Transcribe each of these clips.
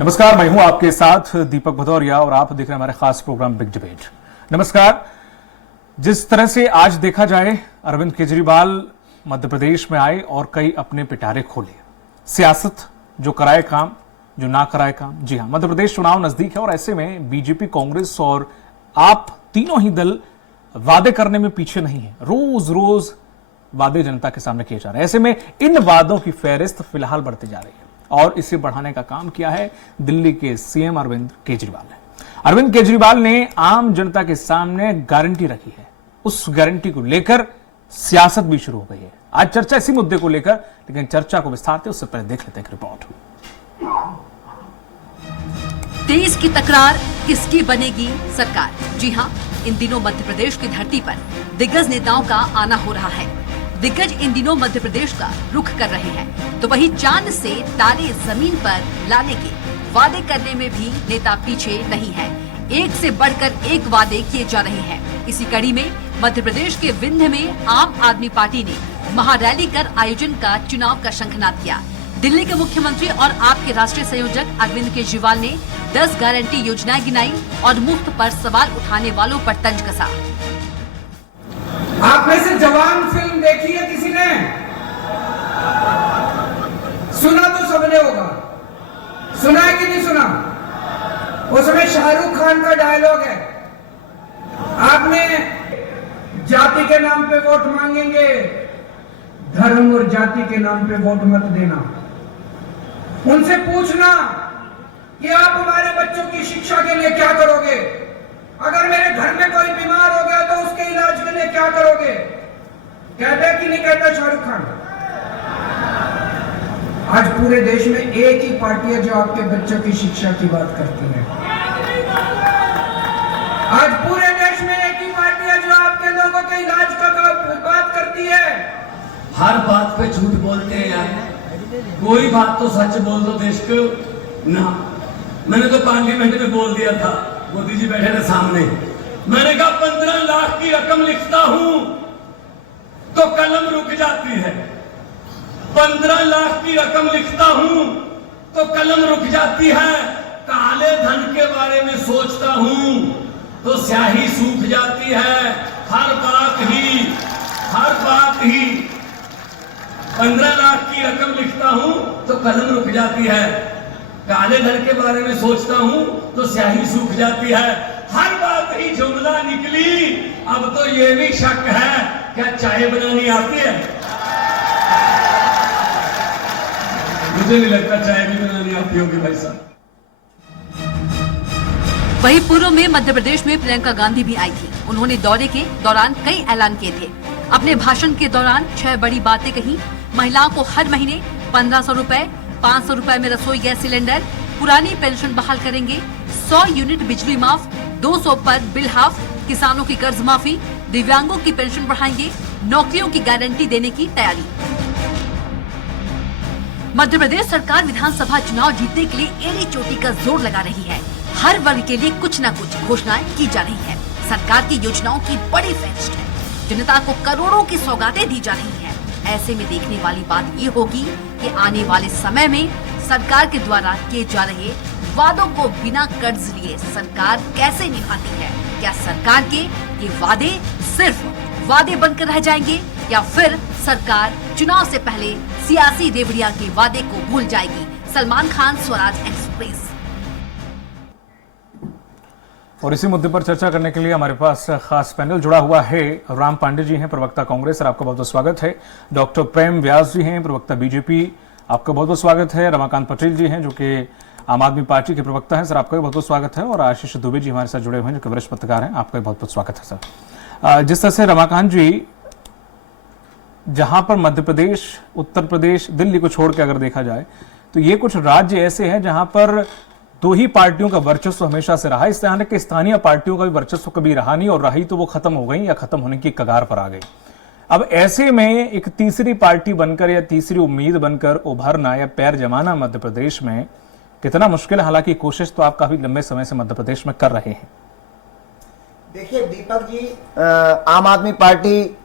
नमस्कार, मैं हूं आपके साथ दीपक भदौरिया और आप देख रहे हैं हमारे खास प्रोग्राम बिग डिबेट। नमस्कार। जिस तरह से आज देखा जाए, अरविंद केजरीवाल मध्य प्रदेश में आए और कई अपने पिटारे खोले। सियासत जो कराए काम, जो ना कराए काम। जी हां, मध्य प्रदेश चुनाव नजदीक है और ऐसे में बीजेपी, कांग्रेस और आप तीनों ही दल वादे करने में पीछे नहीं है। रोज रोज वादे जनता के सामने किए जा रहे हैं। ऐसे में इन वादों की फहरिस्त फिलहाल बढ़ती जा रही है और इसे बढ़ाने का काम किया है दिल्ली के सीएम अरविंद केजरीवाल ने। अरविंद केजरीवाल ने आम जनता के सामने गारंटी रखी है। उस गारंटी को लेकर सियासत भी शुरू हो गई है। आज चर्चा इसी मुद्दे को लेकर, लेकिन चर्चा को विस्तारते उससे पहले देख लेते हैं एक रिपोर्ट। देश की तकरार, किसकी बनेगी सरकार। जी हां, इन दिनों मध्य प्रदेश की धरती पर दिग्गज नेताओं का आना हो रहा है। दिग्गज इन दिनों मध्य प्रदेश का रुख कर रहे हैं, तो वहीं चांद से तारे जमीन पर लाने के वादे करने में भी नेता पीछे नहीं है। एक से बढ़कर एक वादे किए जा रहे हैं। इसी कड़ी में मध्य प्रदेश के विंध्य में आम आदमी पार्टी ने महारैली कर आयोजन का चुनाव का शंखनाद किया। दिल्ली के मुख्यमंत्री और आपके राष्ट्रीय संयोजक अरविंद केजरीवाल ने 10 गारंटी योजनाएं गिनाई और मुफ्त पर सवाल उठाने वालों पर तंज कसा। आप में से जवान फिल्म देखी है किसी ने? सुना तो सबने होगा। सुना है कि नहीं सुना? उसमें शाहरुख खान का डायलॉग है, आपने जाति के नाम पे वोट मांगेंगे, धर्म और जाति के नाम पे वोट मत देना। उनसे पूछना कि आप हमारे बच्चों की शिक्षा के लिए क्या करोगे, अगर मेरे घर में कोई बीमार हो गया तो उसके इलाज के लिए क्या करोगे। कहता है कि नहीं कहता शाहरुख खान? आज पूरे देश में एक ही पार्टी है जो आपके बच्चों की शिक्षा की बात करती है। आज पूरे देश में एक ही पार्टी है जो आपके लोगों के इलाज का बात करती है। हर बात पे झूठ बोलते हैं यार। कोई बात तो सच बोल दो देश को ना। मैंने तो पार्लियामेंट में बोल दिया था, मोदी जी बैठे थे सामने, मैंने कहा 15 लाख की रकम लिखता हूं तो कलम रुक जाती है। 15 लाख की रकम लिखता हूं तो कलम रुक जाती है। काले धन के बारे में सोचता हूं तो स्याही सूख जाती है। हर बात ही 15 लाख की रकम लिखता हूं तो कलम रुक जाती है। काले धन के बारे में सोचता हूं तो स्याही सूख जाती है। हर बात ही जुमला निकली। अब तो ये भी शक है, क्या चाय बनानी आती है? मुझे नहीं लगता चाय भी बनानी आती होगी भाई साहब। वहीं पूर्व में मध्य प्रदेश में प्रियंका गांधी भी आई थी। उन्होंने दौरे के दौरान कई ऐलान किए थे। अपने भाषण के दौरान 6 बड़ी बातें कही। महिलाओं को हर महीने 1500 रुपए, 500 रुपए में रसोई गैस सिलेंडर, पुरानी पेंशन बहाल करेंगे, 100 यूनिट बिजली माफ, 200 पर बिल हाफ, किसानों की कर्ज माफी, दिव्यांगों की पेंशन बढ़ाएंगे, नौकरियों की गारंटी देने की तैयारी। मध्य प्रदेश सरकार विधानसभा चुनाव जीतने के लिए एड़ी चोटी का जोर लगा रही है। हर वर्ग के लिए कुछ न कुछ घोषणाएं की जा रही है। सरकार की योजनाओं की बड़ी फेस्ट है। जनता को करोड़ों की सौगातें दी जा रही है। ऐसे में देखने वाली बात ये होगी कि आने वाले समय में सरकार के द्वारा किए जा रहे वादों को बिना कर्ज लिए सरकार कैसे निभाती है। क्या सरकार के ये वादे सिर्फ वादे बनकर रह जाएंगे या फिर सरकार चुनाव से पहले सियासी रेवड़िया के वादे को भूल जाएगी। सलमान खान, स्वराज एक्सप्रेस। और इसी मुद्दे पर चर्चा करने के लिए हमारे पास खास पैनल जुड़ा हुआ है। राम पांडे जी हैं, प्रवक्ता कांग्रेस, और आपका बहुत बहुत स्वागत है। डॉक्टर प्रेम व्यास जी हैं, प्रवक्ता बीजेपी, आपका बहुत बहुत स्वागत है। रमाकांत पटेल जी हैं जो कि आम आदमी पार्टी के प्रवक्ता हैं, सर आपका भी बहुत बहुत स्वागत है। और आशीष दुबे जी हमारे साथ जुड़े हुए हैं जो कि वरिष्ठ पत्रकार हैं, आपका भी बहुत बहुत स्वागत है सर। जिस तरह से रमाकांत जी, जहां पर मध्य प्रदेश, उत्तर प्रदेश, दिल्ली को छोड़ के अगर देखा जाए तो ये कुछ राज्य ऐसे हैं जहां पर 2 ही पार्टियों का वर्चस्व हमेशा से रहा। इस तरह के स्थानीय पार्टियों का भी वर्चस्व कभी रहा नहीं, और रही तो वो खत्म हो गई या खत्म होने की कगार पर आ गई। अब ऐसे में एक तीसरी पार्टी बनकर या तीसरी उम्मीद बनकर उभरना या पैर जमाना मध्य प्रदेश में कितना मुश्किल है। हालांकि कोशिश तो आप काफी लंबे समय से मध्य प्रदेश में कर रहे हैं। देखिए दीपक जी, आम आदमी पार्टी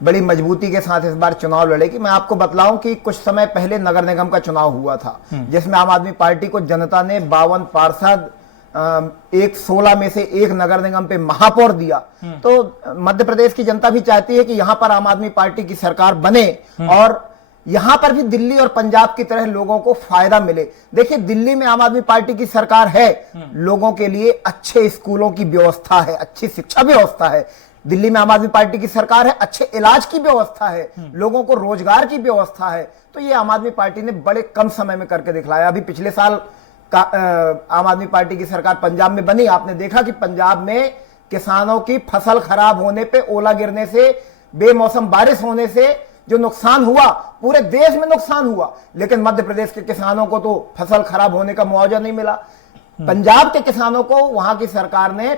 बड़ी मजबूती के साथ इस बार चुनाव लड़ेगी। मैं आपको बतलाऊं कि कुछ समय पहले नगर निगम का चुनाव हुआ था, जिसमें आम आदमी पार्टी को जनता ने 52 पार्षद, 16 में से एक नगर निगम पे महापौर दिया। तो मध्य प्रदेश की जनता भी चाहती है कि यहां पर आम आदमी पार्टी की सरकार बने और यहां पर भी दिल्ली और पंजाब की तरह लोगों को फायदा मिले। देखिए, दिल्ली में आम आदमी पार्टी की सरकार है, लोगों के लिए अच्छे स्कूलों की व्यवस्था है, अच्छी शिक्षा व्यवस्था है। दिल्ली में आम आदमी पार्टी की सरकार है, अच्छे इलाज की व्यवस्था है, लोगों को रोजगार की व्यवस्था है। तो ये आम आदमी पार्टी ने बड़े कम समय में करके दिखलाया। अभी पिछले साल आम आदमी पार्टी की सरकार पंजाब में बनी, आपने देखा कि पंजाब में किसानों की फसल खराब होने पे, ओला गिरने से, बेमौसम बारिश होने से जो नुकसान हुआ, पूरे देश में नुकसान हुआ, लेकिन मध्य प्रदेश के किसानों को तो फसल खराब होने का मुआवजा नहीं मिला। पंजाब के किसानों को वहां की सरकार ने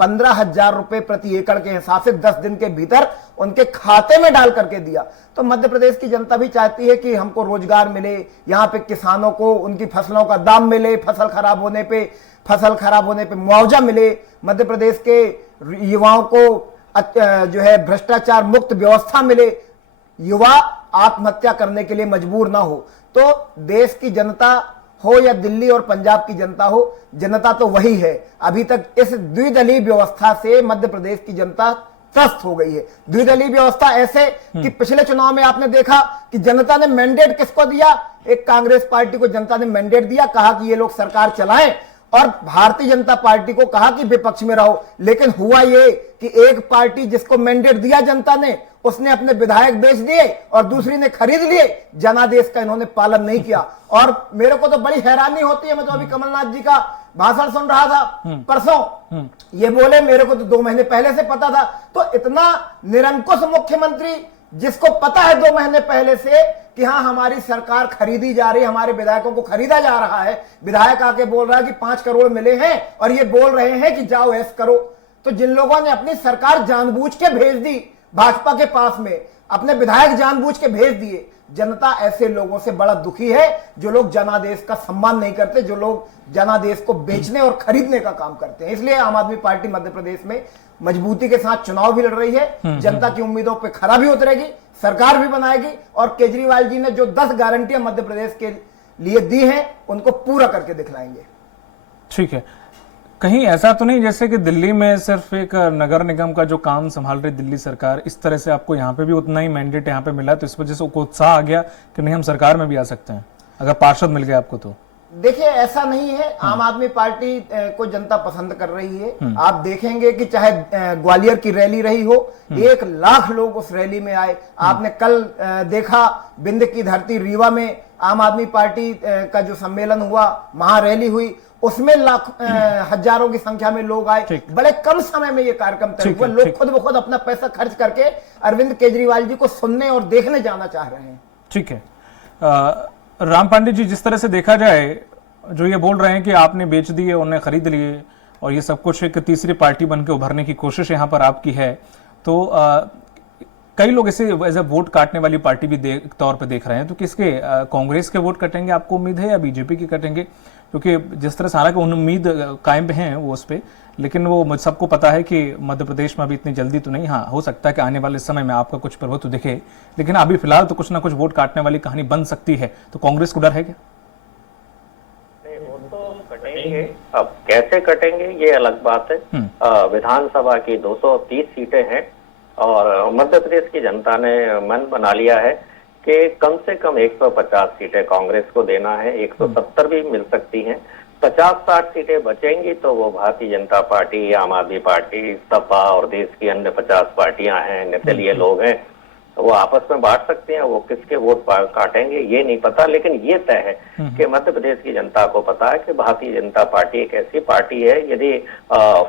15,000 रुपए प्रति एकड़ के हिसाब से 10 दिन के भीतर उनके खाते में डाल करके दिया। तो मध्य प्रदेश की जनता भी चाहती है कि हमको रोजगार मिले, यहाँ पे किसानों को उनकी फसलों का दाम मिले, फसल खराब होने पे मुआवजा मिले, मध्य प्रदेश के युवाओं को जो है भ्रष्टाचार मुक्त व्यवस्था मिले, युवा आत्महत्या करने के लिए मजबूर ना हो। तो देश की जनता हो या दिल्ली और पंजाब की जनता हो, जनता तो वही है। अभी तक इस द्विदलीय व्यवस्था से मध्य प्रदेश की जनता त्रस्त हो गई है। द्विदलीय व्यवस्था ऐसे कि पिछले चुनाव में आपने देखा कि जनता ने मैंडेट किसको दिया, एक कांग्रेस पार्टी को जनता ने मैंडेट दिया, कहा कि ये लोग सरकार चलाएं, और भारतीय जनता पार्टी को कहा कि विपक्ष में रहो। लेकिन हुआ ये कि एक पार्टी जिसको मैंडेट दिया जनता ने, उसने अपने विधायक बेच दिए और दूसरी ने खरीद लिए। जनादेश का इन्होंने पालन नहीं किया। और मेरे को तो बड़ी हैरानी होती है, मैं तो अभी कमलनाथ जी का भाषण सुन रहा था परसों, ये बोले मेरे को तो 2 महीने पहले से पता था। तो इतना निरंकुश मुख्यमंत्री, जिसको पता है 2 महीने पहले से कि हाँ हमारी सरकार खरीदी जा रही है, हमारे विधायकों को खरीदा जा रहा है, विधायक आके बोल रहा है कि 5 करोड़ मिले हैं और ये बोल रहे हैं कि जाओ ऐस करो। तो जिन लोगों ने अपनी सरकार जानबूझ के भेज दी भाजपा के पास में, अपने विधायक जानबूझ के भेज दिए, जनता ऐसे लोगों से बड़ा दुखी है जो लोग जनादेश का सम्मान नहीं करते, जो लोग जनादेश को बेचने और खरीदने का काम करते हैं। इसलिए आम आदमी पार्टी मध्य प्रदेश में मजबूती के साथ चुनाव भी लड़ रही है, जनता की उम्मीदों पे खरा भी उतरेगी, सरकार भी बनाएगी, और केजरीवाल जी ने जो 10 गारंटियां मध्य प्रदेश के लिए दी हैं उनको पूरा करके दिखलाएंगे। ठीक है, कहीं ऐसा तो नहीं जैसे कि दिल्ली में सिर्फ एक नगर निगम का जो काम संभाल रही दिल्ली सरकार, इस तरह से आपको यहाँ पे भी उतना ही मैंडेट यहाँ पे मिला, तो इस वजह से उत्साह आ गया कि नहीं हम सरकार में भी आ सकते हैं अगर पार्षद मिल गए आपको? तो देखिए, ऐसा नहीं है। आम आदमी पार्टी को जनता पसंद कर रही है। आप देखेंगे कि चाहे ग्वालियर की रैली रही हो, 1 लाख लोग उस रैली में आए। आपने कल देखा बिंद की धरती रीवा में आम आदमी पार्टी का जो सम्मेलन हुआ, महारैली हुई, उसमें हजारों की संख्या में लोग आए। बड़े कम समय में ये कार्यक्रम तय हुआ। लोग खुद ब खुद अपना पैसा खर्च करके अरविंद केजरीवाल जी को सुनने और देखने जाना चाह रहे हैं। ठीक है, राम पांडे जी, जिस तरह से देखा जाए, जो ये बोल रहे हैं कि आपने बेच दिए, उन्हें खरीद लिए और ये सब कुछ एक तीसरी पार्टी बनकर उभरने की कोशिश यहाँ पर आपकी है, तो कई लोग इसे एज ए वोट काटने वाली पार्टी भी तौर पे देख रहे हैं। तो किसके, कांग्रेस के वोट कटेंगे आपको उम्मीद है या बीजेपी के कटेंगे? क्योंकि जिस तरह से हालांकि उम्मीद कायम हैं वो उस पर, लेकिन वो सबको पता है कि मध्य प्रदेश में अभी इतनी जल्दी तो नहीं। हाँ, हो सकता है कि आने वाले समय में आपका कुछ प्रभुत्व दिखे, लेकिन अभी फिलहाल तो कुछ ना कुछ वोट काटने वाली कहानी बन सकती है। तो कांग्रेस को डर है क्या? वो तो कटेंगे, अब कैसे कटेंगे ये अलग बात है। विधानसभा की 230 सीटें हैं और मध्य प्रदेश की जनता ने मन बना लिया है कि कम से कम 150 सीटें कांग्रेस को देना है। 170 भी मिल सकती हैं। 50-60 सीटें बचेंगी तो वो भारतीय जनता पार्टी, आम आदमी पार्टी, सपा और देश की अन्य 50 पार्टियां हैं, निर्दलीय लोग हैं, वो आपस में बांट सकते हैं। वो किसके वोट काटेंगे ये नहीं पता, लेकिन ये तय है कि मध्य प्रदेश की जनता को पता है कि भारतीय जनता पार्टी एक ऐसी पार्टी है, यदि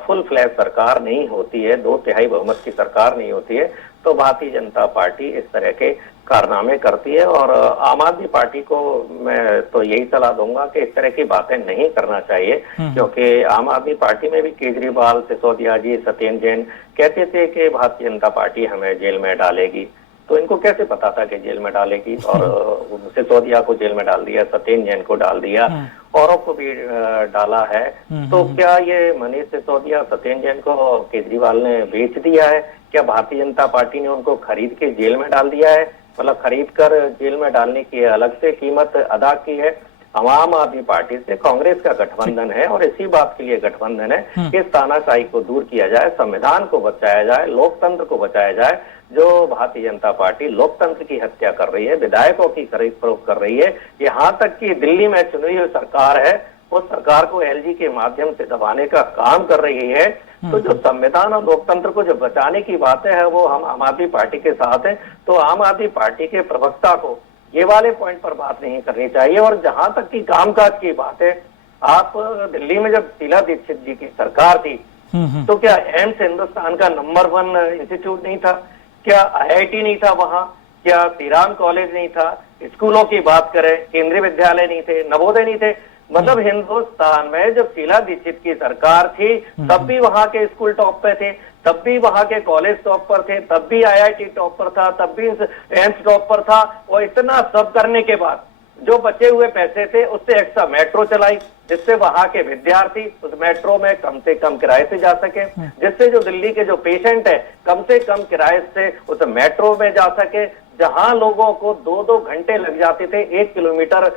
फुल फ्लैश सरकार नहीं होती है, 2/3 बहुमत की सरकार नहीं होती है, तो भारतीय जनता पार्टी इस तरह के कारनामे करती है। और आम आदमी पार्टी को मैं तो यही सलाह दूंगा कि इस तरह की बातें नहीं करना चाहिए, क्योंकि आम आदमी पार्टी में भी केजरीवाल, सिसोदिया जी, सत्येंद्र जैन कहते थे कि भारतीय जनता पार्टी हमें जेल में डालेगी। तो इनको कैसे पता था कि जेल में डालेगी? और सिसोदिया को जेल में डाल दिया, सत्येंद्र जैन को डाल दिया, औरों को भी डाला है। तो क्या ये मनीष सिसोदिया, सत्येंद्र जैन को केजरीवाल ने बेच दिया है? क्या भारतीय जनता पार्टी ने उनको खरीद के जेल में डाल दिया है? मतलब खरीद कर जेल में डालने की अलग से कीमत अदा की है? आम आदमी पार्टी से कांग्रेस का गठबंधन है और इसी बात के लिए गठबंधन है कि इस तानाशाही को दूर किया जाए, संविधान को बचाया जाए, लोकतंत्र को बचाया जाए। जो भारतीय जनता पार्टी लोकतंत्र की हत्या कर रही है, विधायकों की खरीद फरोख्त कर रही है, यहाँ तक कि दिल्ली में चुनी हुई सरकार है, उस सरकार को एलजी के माध्यम से दबाने का काम कर रही है। तो जो संविधान और लोकतंत्र को जो बचाने की बातें हैं वो हम आम आदमी पार्टी के साथ हैं। तो आम आदमी पार्टी के प्रवक्ता को ये वाले पॉइंट पर बात नहीं करनी चाहिए। और जहां तक की कामकाज की बात है, आप दिल्ली में जब शीला दीक्षित जी की सरकार थी तो क्या एम्स हिंदुस्तान का नंबर 1 इंस्टीट्यूट नहीं था? क्या आईआईटी नहीं था वहां? क्या श्रीराम कॉलेज नहीं था? स्कूलों की बात करें, केंद्रीय विद्यालय नहीं थे, नवोदय नहीं थे? मतलब हिंदुस्तान में जब शीला दीक्षित की सरकार थी तब भी वहां के स्कूल टॉप पे थे, तब भी वहां के कॉलेज टॉप पर थे, तब भी आईआईटी टॉप पर था, तब भी एम्स टॉप पर था। और इतना सब करने के बाद जो बचे हुए पैसे थे उससे एक्स्ट्रा मेट्रो चलाई, जिससे वहां के विद्यार्थी उस मेट्रो में कम से कम किराए से जा सके, जिससे जो दिल्ली के जो पेशेंट है कम से कम किराए से उस मेट्रो में जा सके। जहां लोगों को 2-2 घंटे लग जाते थे 1 किलोमीटर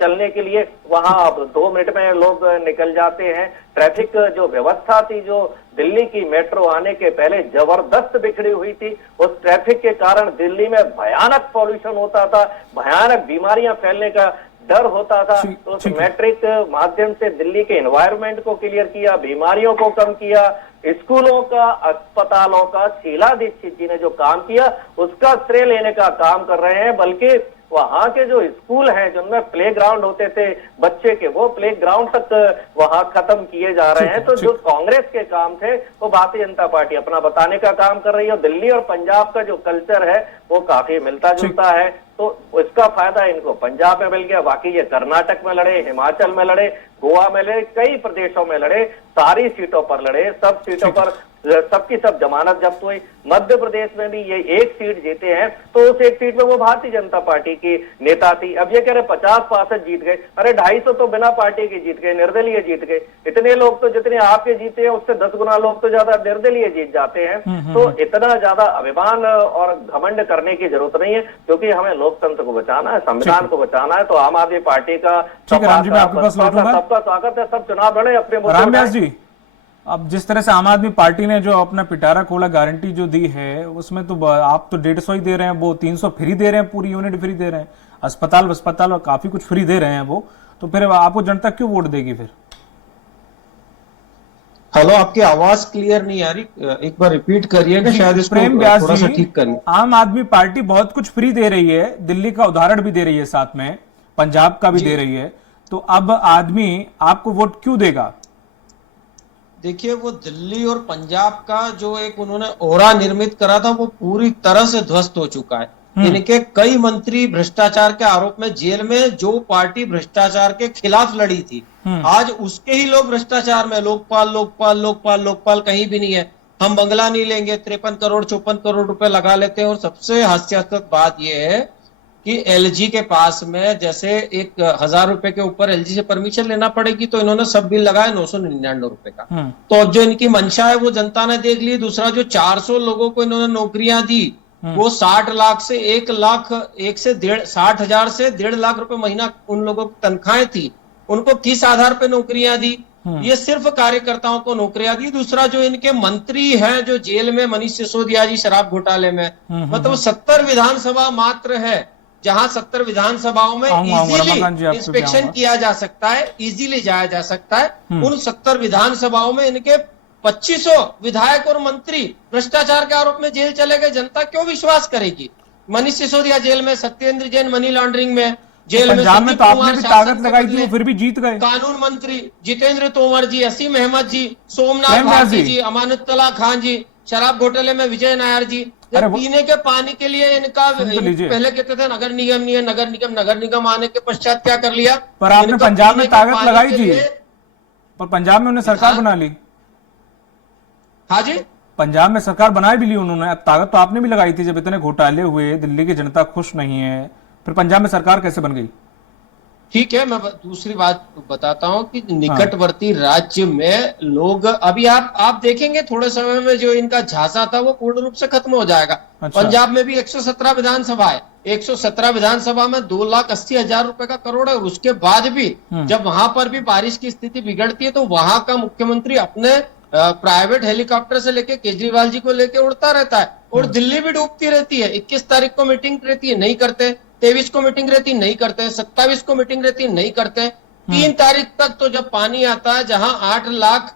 चलने के लिए, वहां अब 2 मिनट में लोग निकल जाते हैं। ट्रैफिक जो व्यवस्था थी, जो दिल्ली की मेट्रो आने के पहले जबरदस्त बिखरी हुई थी, उस ट्रैफिक के कारण दिल्ली में भयानक पॉल्यूशन होता था, भयानक बीमारियां फैलने का डर होता था। तो उस मैट्रिक माध्यम से दिल्ली के एनवायरनमेंट को क्लियर किया, बीमारियों को कम किया, स्कूलों का, अस्पतालों का शीला दीक्षित जी ने जो काम किया उसका श्रेय लेने का काम कर रहे हैं। बल्कि वहां के जो स्कूल हैं जिनमें प्ले ग्राउंड होते थे बच्चे के, वो प्ले ग्राउंड तक वहां खत्म किए जा रहे हैं। तो जो कांग्रेस के काम थे वो भारतीय जनता पार्टी अपना बताने का काम कर रही है। दिल्ली और पंजाब का जो कल्चर है वो काफी मिलता जुलता है, तो इसका फायदा इनको पंजाब में मिल गया। बाकी ये कर्नाटक में लड़े, हिमाचल में लड़े, गोवा में लड़े, कई प्रदेशों में लड़े, सारी सीटों पर लड़े, सब सीटों पर सबकी सब जमानत जब्त हुई। मध्य प्रदेश में भी ये 1 सीट जीते हैं, तो उस 1 सीट में वो भारतीय जनता पार्टी की नेता थी। अब ये कह रहे 50% जीत गए, अरे 250 तो बिना पार्टी के जीत गए, निर्दलीय जीत गए। इतने लोग तो जितने आपके जीते हैं उससे 10 गुना लोग तो ज्यादा निर्दलीय जीत जाते हैं। तो इतना ज्यादा अभिमान और घमंड करने की जरूरत नहीं है, क्योंकि हमें लोकतंत्र को बचाना है, संविधान को बचाना है। तो आम आदमी पार्टी का सबका स्वागत है, सब चुनाव लड़े अपने रामव्यास जी। अब जिस तरह से आम आदमी पार्टी ने जो अपना पिटारा खोला गारंटी जो दी है, उसमें तो आप तो 150 ही दे रहे हैं, वो 300 फ्री दे रहे हैं, पूरी यूनिट फ्री दे रहे हैं, अस्पताल और काफी कुछ फ्री दे रहे हैं वो, तो फिर आपको जनता क्यों वोट देगी फिर? हेलो, आपकी आवाज क्लियर नहीं आ रही, एक बार रिपीट करिएगा, शायद इसको थोड़ा सा ठीक करिए। आम आदमी पार्टी बहुत कुछ फ्री दे रही है, दिल्ली का उदाहरण भी दे रही है, साथ में पंजाब का भी दे रही है, तो अब आदमी आपको वोट क्यों देगा? देखिए, वो दिल्ली और पंजाब का जो एक उन्होंने ओरा निर्मित करा था वो पूरी तरह से ध्वस्त हो चुका है। इनके कई मंत्री भ्रष्टाचार के आरोप में जेल में, जो पार्टी भ्रष्टाचार के खिलाफ लड़ी थी, आज उसके ही लोग भ्रष्टाचार में, लोकपाल लोकपाल लोकपाल लोकपाल कहीं भी नहीं है। हम बंगला नहीं लेंगे, 53 करोड़ 54 करोड़ रुपए लगा लेते हैं। और सबसे हास्यास्पद बात यह है कि एलजी के पास में जैसे 1000 रुपए के ऊपर एलजी से परमिशन लेना पड़ेगी, तो इन्होंने सब बिल लगाया 999 रुपए का। तो अब जो इनकी मंशा है वो जनता ने देख ली। दूसरा, जो 400 लोगों को इन्होंने नौकरियां दी, वो 60 लाख से 1 लाख 60,000 से 1.5 लाख रुपए महीना उन लोगों की तनख्वाहें थी, उनको किस आधार पर नौकरियां दी? ये सिर्फ कार्यकर्ताओं को नौकरियां दी। दूसरा, जो इनके मंत्री हैं जो जेल में, मनीष सिसोदिया जी शराब घोटाले में, मतलब 70 विधानसभा मात्र है जहां 70 विधानसभाओं में इजीली इंस्पेक्शन किया जा सकता है, इजीली जाया जा सकता है। उन 70 विधानसभाओं में इनके 2500 विधायक और मंत्री भ्रष्टाचार के आरोप में जेल चले गए। जनता क्यों विश्वास करेगी? मनीष सिसोदिया जेल में, सत्येंद्र जैन मनी लॉन्ड्रिंग में जेल में, पंजाब में तो आपने भी ताकत लगाई थी, वो फिर भी जीत गए। कानून मंत्री जितेंद्र तोमर जी, असीम अहमद जी, सोमनाथ भारती जी, अमानुल्लाह खान जी, शराब घोटाले में विजय नायर जी। पीने के पानी के लिए इनका पहले कहते थे नगर निगम नहीं है, नगर निगम आने के पश्चात क्या कर लिया? पर आपने पंजाब में ताकत लगाई थी, पर पंजाब में उन्हें सरकार बना ली। हाँ जी, पंजाब में सरकार बना भी ली उन्होंने। अब ताकत तो आपने भी लगाई थी, जब इतने घोटाले हुए, दिल्ली की जनता खुश नहीं है, फिर पंजाब में सरकार कैसे बन गई? ठीक है, मैं दूसरी बात बताता हूं कि निकटवर्ती राज्य में लोग अभी आप देखेंगे थोड़े समय में जो इनका झांसा था वो पूर्ण रूप से खत्म हो जाएगा। अच्छा। पंजाब में भी 117 विधानसभा है, 117 विधानसभा में 2,80,000 रुपए का करोड़ है, और उसके बाद भी जब वहां पर भी बारिश की स्थिति बिगड़ती है तो वहां का मुख्यमंत्री अपने प्राइवेट हेलीकॉप्टर से लेके केजरीवाल जी को लेके उड़ता रहता है, और दिल्ली भी डूबती रहती है। 21 तारीख को मीटिंग रहती है, नहीं करते। 23 को मीटिंग रहती, नहीं करते। 27 को मीटिंग रहती, नहीं करते। 3 तारीख तक तो जब पानी आता है, जहां 8 लाख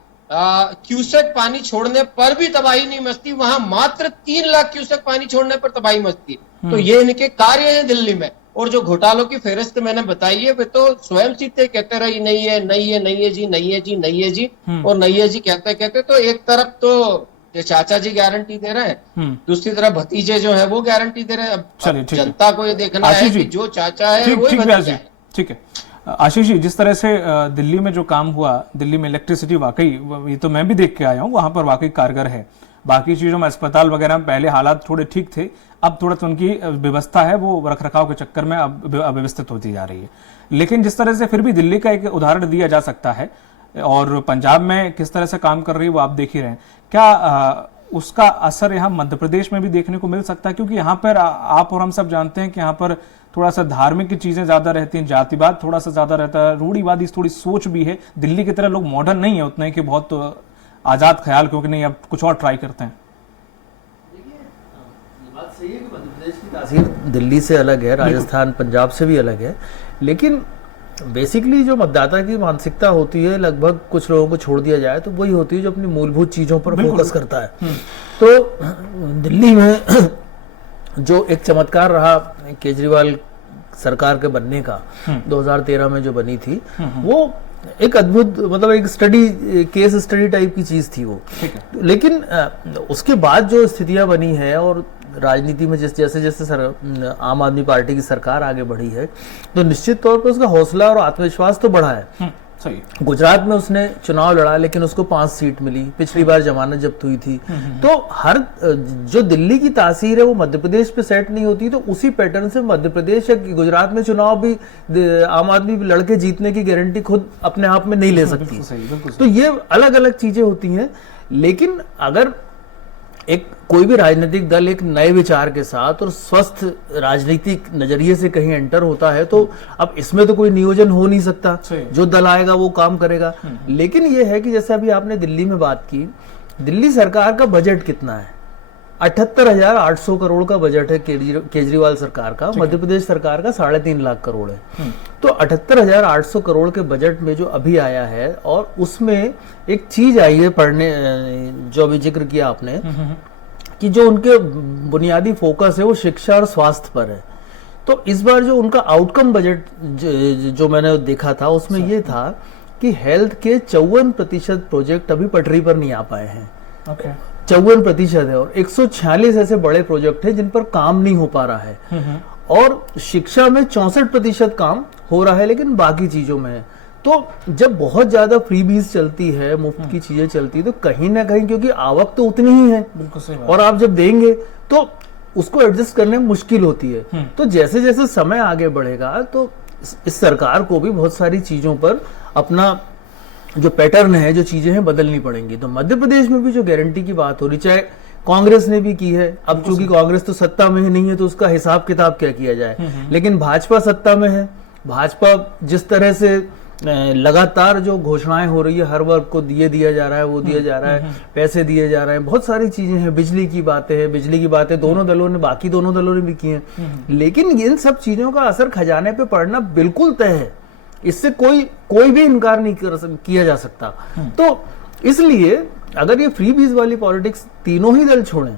क्यूसेक पानी छोड़ने पर भी तबाही नहीं मचती, वहां मात्र 3 लाख क्यूसेक पानी छोड़ने पर तबाही मचती। तो ये इनके कार्य हैं दिल्ली में। और जो घोटालों की फेहरिस्त मैंने बताई है, वे तो स्वयं सीधे कहते रहे नहीं है, नहीं है, नहीं है जी, नहीं है जी, नहीं है जी, और नहीं है जी कहते कहते तो एक तरफ तो चाचा जी गारंटी दे रहे हैं, दूसरी तरफ भतीजे जो है वो गारंटी दे रहे हैं। अब जनता को ये देखना है कि जो चाचा है वही भतीजा है। ठीक है आशीष जी, जिस तरह से दिल्ली में जो काम हुआ, दिल्ली में इलेक्ट्रिसिटी वाकई, ये तो मैं भी देख के आया हूँ, वहां पर वाकई कारगर है। बाकी चीजों में अस्पताल वगैरह में पहले हालात थोड़े ठीक थे, अब थोड़ा तो उनकी व्यवस्था है वो रख रखाव के चक्कर में अब अव्यवस्थित होती जा रही है। लेकिन जिस तरह से फिर भी दिल्ली का एक उदाहरण दिया जा सकता है, और पंजाब में किस तरह से काम कर रही है वो आप देख ही रहे हैं, क्या उसका असर यहाँ मध्य प्रदेश में भी देखने को मिल सकता है? क्योंकि यहाँ पर आप और हम सब जानते हैं कि यहाँ पर थोड़ा सा धार्मिक की चीजें ज्यादा रहती हैं, जातिवाद थोड़ा सा ज्यादा रहता है, रूढ़िवादी थोड़ी सोच भी है। दिल्ली की तरह लोग मॉडर्न नहीं है उतने कि बहुत आजाद ख्याल, क्योंकि नहीं अब कुछ और ट्राई करते हैं। बात सही है कि मध्य प्रदेश की तासीर दिल्ली से अलग है, राजस्थान पंजाब से भी अलग है, लेकिन बेसिकली जो मतदाता की मानसिकता होती है, लगभग कुछ लोगों को छोड़ दिया जाए तो वही होती है जो अपनी मूलभूत चीजों पर फोकस करता है। तो दिल्ली में जो एक चमत्कार रहा केजरीवाल सरकार के बनने का, 2013 में जो बनी थी, वो एक अद्भुत, मतलब एक स्टडी, केस स्टडी टाइप की चीज थी वो। लेकिन उसके बाद जो स्थितियां बनी है और राजनीति में जैसे जैसे आम आदमी पार्टी की सरकार आगे बढ़ी है, तो निश्चित तौर पर उसका हौसला और आत्मविश्वास तो बढ़ा है। सही। गुजरात में उसने चुनाव लड़ा, लेकिन उसको 5 सीट मिली, पिछली बार जमानत जब्त हुई थी। तो हर जो दिल्ली की तासीर है वो मध्य प्रदेश पे सेट नहीं होती, तो उसी पैटर्न से मध्य प्रदेश या गुजरात में चुनाव भी आम आदमी लड़के जीतने की गारंटी खुद अपने आप में नहीं ले सकती। तो ये अलग अलग चीजें होती हैं। लेकिन अगर एक कोई भी राजनीतिक दल एक नए विचार के साथ और स्वस्थ राजनीतिक नजरिए से कहीं एंटर होता है, तो अब इसमें तो कोई नियोजन हो नहीं सकता, जो दल आएगा वो काम करेगा। लेकिन ये है कि जैसे अभी आपने दिल्ली में बात की, दिल्ली सरकार का बजट कितना है? 78,800 करोड़ का बजट है केजरीवाल सरकार का, मध्य प्रदेश सरकार का 3.5 लाख करोड़ है। तो 78,800 करोड़ के बजट में जो अभी आया है, और उसमें एक चीज आई है पढ़ने, जो अभी जिक्र किया आपने, कि जो उनके बुनियादी फोकस है वो शिक्षा और स्वास्थ्य पर है। तो इस बार जो उनका आउटकम बजट जो मैंने देखा था, उसमें ये था कि हेल्थ के 54% प्रोजेक्ट अभी पटरी पर नहीं आ पाए हैं। 54% है, और 146 ऐसे बड़े प्रोजेक्ट हैं जिन पर काम नहीं हो पा रहा है। और शिक्षा में 64% काम हो रहा है, लेकिन बाकी चीजों में है। तो जब बहुत ज्यादा फ्रीबीज चलती है, मुफ्त की चीजें चलती है, तो कहीं ना कहीं, क्योंकि आवक तो उतनी ही है, और आप जब देंगे तो उसको एडजस्ट करने में मुश्किल होती है। तो जैसे जैसे समय आगे बढ़ेगा, तो इस सरकार को भी बहुत सारी चीजों पर अपना जो पैटर्न है, जो चीजें हैं, बदलनी पड़ेंगी। तो मध्य प्रदेश में भी जो गारंटी की बात हो रही, चाहे कांग्रेस ने भी की है, अब चूंकि कांग्रेस तो सत्ता में ही नहीं है तो उसका हिसाब किताब क्या किया जाए, लेकिन भाजपा सत्ता में है। भाजपा जिस तरह से लगातार जो घोषणाएं हो रही है, हर वर्ग को दिया जा रहा है, वो दिया जा रहा है, पैसे दिए जा रहे हैं, बहुत सारी चीजें हैं, बिजली की बातें हैं, बिजली की बातें दोनों दलों ने, बाकी दोनों दलों ने भी की हैं। लेकिन इन सब चीजों का असर खजाने पे पड़ना बिल्कुल तय है, इससे कोई भी इनकार नहीं किया जा सकता। तो इसलिए अगर ये फ्री बीज वाली पॉलिटिक्स तीनों ही दल छोड़ें,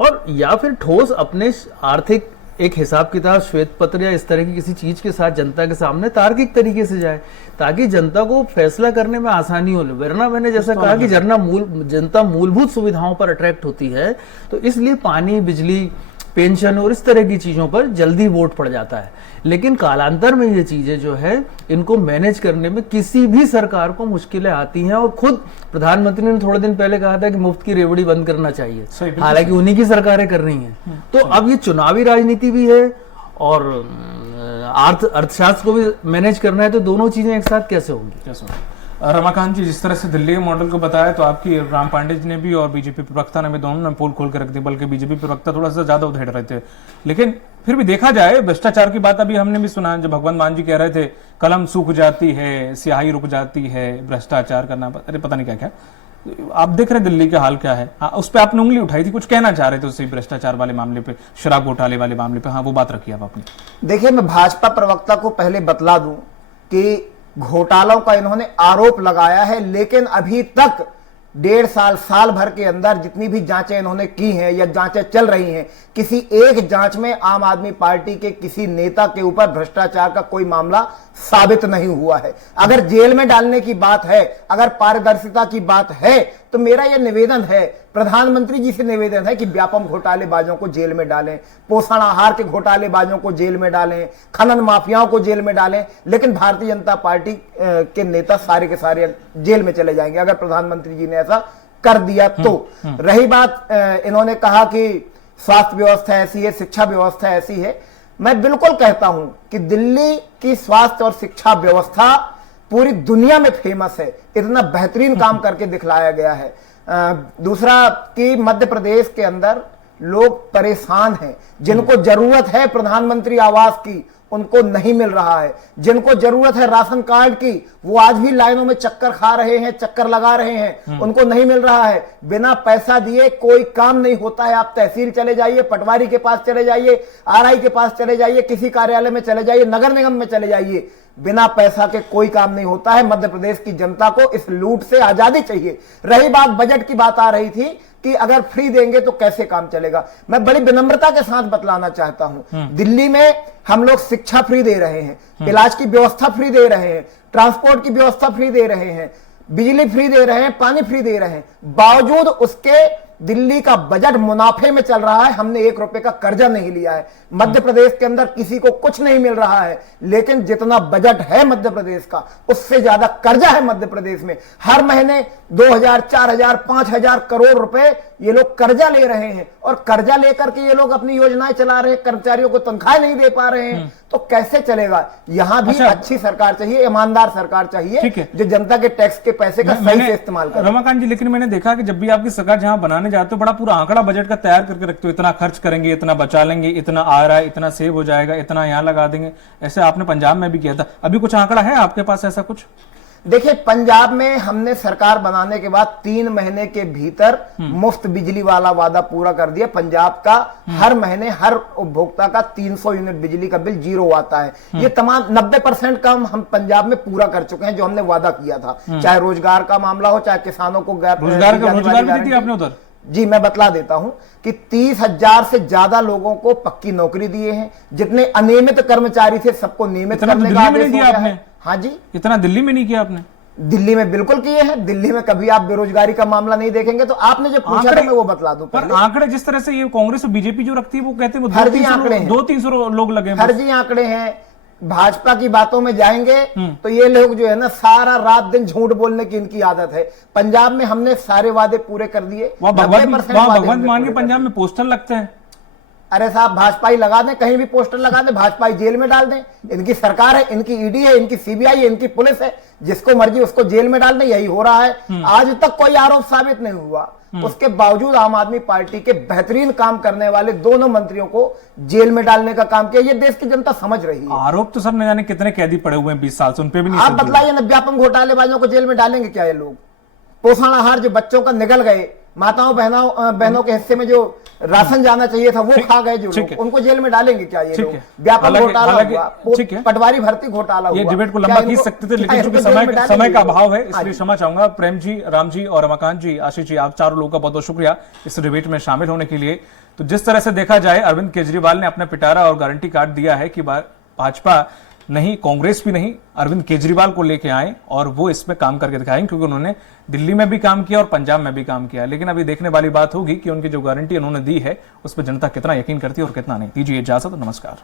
और या फिर ठोस अपने आर्थिक एक हिसाब किताब, श्वेत पत्र या इस तरह की किसी चीज के साथ जनता के सामने तार्किक तरीके से जाए, ताकि जनता को फैसला करने में आसानी हो। वरना मैंने जैसा कहा कि जनता मूलभूत सुविधाओं पर अट्रैक्ट होती है, तो इसलिए पानी, बिजली, पेंशन और इस तरह की चीजों पर जल्दी वोट पड़ जाता है। लेकिन कालांतर में ये चीजें जो है, इनको मैनेज करने में किसी भी सरकार को मुश्किलें आती हैं। और खुद प्रधानमंत्री ने थोड़े दिन पहले कहा था कि मुफ्त की रेवड़ी बंद करना चाहिए, हालांकि उन्हीं की सरकारें कर रही हैं। तो अब ये चुनावी राजनीति भी है, और अर्थशास्त्र को भी मैनेज करना है, तो दोनों चीजें एक साथ कैसे होंगी? कैसे होगा? रमाकांत जी, जिस तरह से दिल्ली मॉडल को बताया, तो आपकी राम पांडे जी ने भी और बीजेपी प्रवक्ता ने भी, दोनों ने पोल खोल के रख दी, बल्कि बीजेपी प्रवक्ता थोड़ा सा ज्यादा उधेड़ रहे थे। लेकिन फिर भी देखा जाए, भ्रष्टाचार की बात अभी हमने भी सुना, जब भगवंत मान जी कह रहे थे कलम सूख जाती है, स्याही रुक जाती है, भ्रष्टाचार करना, अरे पता नहीं क्या क्या। आप देख रहे दिल्ली का हाल क्या है। उस पर आपने उंगली उठाई थी, कुछ कहना चाह रहे थे उससे, भ्रष्टाचार वाले मामले पे, शराब घोटाले वाले मामले पे। हाँ, वो बात रखी आप अपनी। देखिए, मैं भाजपा प्रवक्ता को पहले बतला दूं कि घोटालों का इन्होंने आरोप लगाया है, लेकिन अभी तक 1.5 साल भर के अंदर जितनी भी जांचें इन्होंने की हैं या जांचें चल रही हैं, किसी एक जांच में आम आदमी पार्टी के किसी नेता के ऊपर भ्रष्टाचार का कोई मामला साबित नहीं हुआ है। अगर जेल में डालने की बात है, अगर पारदर्शिता की बात है, तो मेरा यह निवेदन है, प्रधानमंत्री जी से निवेदन है कि व्यापम घोटालेबाजों को जेल में डालें, पोषण आहार के घोटालेबाजों को जेल में डालें, खनन माफियाओं को जेल में डालें। लेकिन भारतीय जनता पार्टी के नेता सारे के सारे जेल में चले जाएंगे अगर प्रधानमंत्री जी ने ऐसा कर दिया तो। रही बात, इन्होंने कहा कि स्वास्थ्य व्यवस्था ऐसी है, शिक्षा व्यवस्था ऐसी है। मैं बिल्कुल कहता हूं कि दिल्ली की स्वास्थ्य और शिक्षा व्यवस्था पूरी दुनिया में फेमस है, इतना बेहतरीन काम करके दिखलाया गया है। दूसरा कि मध्य प्रदेश के अंदर लोग परेशान हैं, जिनको जरूरत है प्रधानमंत्री आवास की उनको नहीं मिल रहा है, जिनको जरूरत है राशन कार्ड की वो आज भी लाइनों में चक्कर खा रहे हैं, चक्कर लगा रहे हैं, उनको नहीं मिल रहा है। बिना पैसा दिए कोई काम नहीं होता है। आप तहसील चले जाइए, पटवारी के पास चले जाइए, आरआई के पास चले जाइए, किसी कार्यालय में चले जाइए, नगर निगम में चले जाइए, बिना पैसा के कोई काम नहीं होता है। मध्य प्रदेश की जनता को इस लूट से आजादी चाहिए। रही बात बजट की, बात आ रही थी कि अगर फ्री देंगे तो कैसे काम चलेगा। मैं बड़ी विनम्रता के साथ बतलाना चाहता हूं, दिल्ली में हम लोग शिक्षा फ्री दे रहे हैं, इलाज की व्यवस्था फ्री दे रहे हैं, ट्रांसपोर्ट की व्यवस्था फ्री दे रहे हैं, बिजली फ्री दे रहे हैं, पानी फ्री दे रहे हैं। बावजूद उसके दिल्ली का बजट मुनाफे में चल रहा है। हमने 1 रुपए का कर्जा नहीं लिया है। मध्य प्रदेश के अंदर किसी को कुछ नहीं मिल रहा है, लेकिन जितना बजट है मध्य प्रदेश का, उससे ज्यादा कर्जा है मध्य प्रदेश में। हर महीने 2000, 4000, 5000 करोड़ रुपए ये लोग कर्जा ले रहे हैं, और कर्जा लेकर के ये लोग अपनी योजनाएं चला रहे हैं, कर्मचारियों को तनख्वाह नहीं दे पा रहे हैं। तो कैसे चलेगा? यहां भी अच्छी सरकार चाहिए, ईमानदार सरकार चाहिए, जो जनता के टैक्स के पैसे का सही से इस्तेमाल करे। रमाकांत जी, लेकिन मैंने देखा कि जब भी आपकी सरकार जहां बनाने जाते हो, बड़ा पूरा आंकड़ा बजट का तैयार करके रखते हो, इतना खर्च करेंगे, इतना बचा लेंगे, इतना आ रहा है, इतना सेव हो जाएगा, इतना यहां लगा देंगे। ऐसे आपने पंजाब में भी किया था। अभी कुछ आंकड़ा है आपके पास ऐसा कुछ? देखिए, पंजाब में हमने सरकार बनाने के बाद 3 महीने के भीतर मुफ्त बिजली वाला वादा पूरा कर दिया। पंजाब का हर महीने हर उपभोक्ता का 300 यूनिट बिजली का बिल जीरो आता है। ये तमाम 90% काम हम पंजाब में पूरा कर चुके हैं, जो हमने वादा किया था। चाहे रोजगार का मामला हो, चाहे किसानों को रोजगार भी दी आपने उधर। जी, मैं बतला देता हूं कि 30,000 से ज्यादा लोगों को पक्की नौकरी दिए हैं। जितने अनियमित कर्मचारी थे सबको नियमित करने का आदेश हो गया है। हाँ जी, इतना दिल्ली में नहीं किया आपने? दिल्ली में बिल्कुल किए हैं। दिल्ली में कभी आप बेरोजगारी का मामला नहीं देखेंगे। तो आपने जो पूछा था मैं वो बतला दूं। पर आंकड़े जिस तरह से ये कांग्रेस और बीजेपी जो रखती है, वो कहते हैं फर्जी आंकड़े हैं, 200-300 लोग लगे, फर्जी आंकड़े हैं। भाजपा की बातों में जाएंगे तो ये लोग जो है ना, सारा रात दिन झूठ बोलने की इनकी आदत है। पंजाब में हमने सारे वादे पूरे कर दिए। भगवंत मान के पंजाब में पोस्टर लगते हैं। अरे साहब, भाजपा ही लगा दें, कहीं भी पोस्टर लगा दें, भाजपा ही जेल में डाल दें। इनकी सरकार है, इनकी ईडी है, इनकी सीबीआई है, इनकी पुलिस है, जिसको मर्जी उसको जेल में डाल दें। यही हो रहा है। आज तक कोई आरोप साबित नहीं हुआ। उसके बावजूद आम आदमी पार्टी के बेहतरीन काम करने वाले दोनों मंत्रियों को जेल में डालने का काम किया। ये देश की जनता समझ रही है। आरोप तो सब न जाने कितने कैदी पड़े हुए हैं 20 साल से, उन पे भी नहीं। आप बतलाइए ना, व्यापम घोटालेबाजों को जेल में डालेंगे क्या ये लोग? पोषण आहार जो बच्चों का निकल गए, माताओं बहनों के हिस्से में जो राशन जाना चाहिए था वो खा गए जो लोग, उनको जेल में डालेंगे क्या ये लोग? व्यापक घोटाला हुआ, पटवारी भर्ती घोटाला हुआ। ये डिबेट को लंबा खींच सकते थे, लेकिन चूंकि समय का अभाव है, इसलिए क्षमा चाहूंगा। प्रेम जी, राम जी और रमाकांत जी, आशीष जी, आप चारों लोगों का बहुत बहुत शुक्रिया इस डिबेट में शामिल होने के लिए। तो जिस तरह से देखा जाए, अरविंद केजरीवाल ने अपना पिटारा और गारंटी कार्ड दिया है कि भाजपा नहीं, कांग्रेस भी नहीं, अरविंद केजरीवाल को लेके आए और वो इसमें काम करके दिखाएंगे, क्योंकि उन्होंने दिल्ली में भी काम किया और पंजाब में भी काम किया। लेकिन अभी देखने वाली बात होगी कि उनकी जो गारंटी उन्होंने दी है उस पर जनता कितना यकीन करती है और कितना नहीं। दीजिए इजाजत, नमस्कार।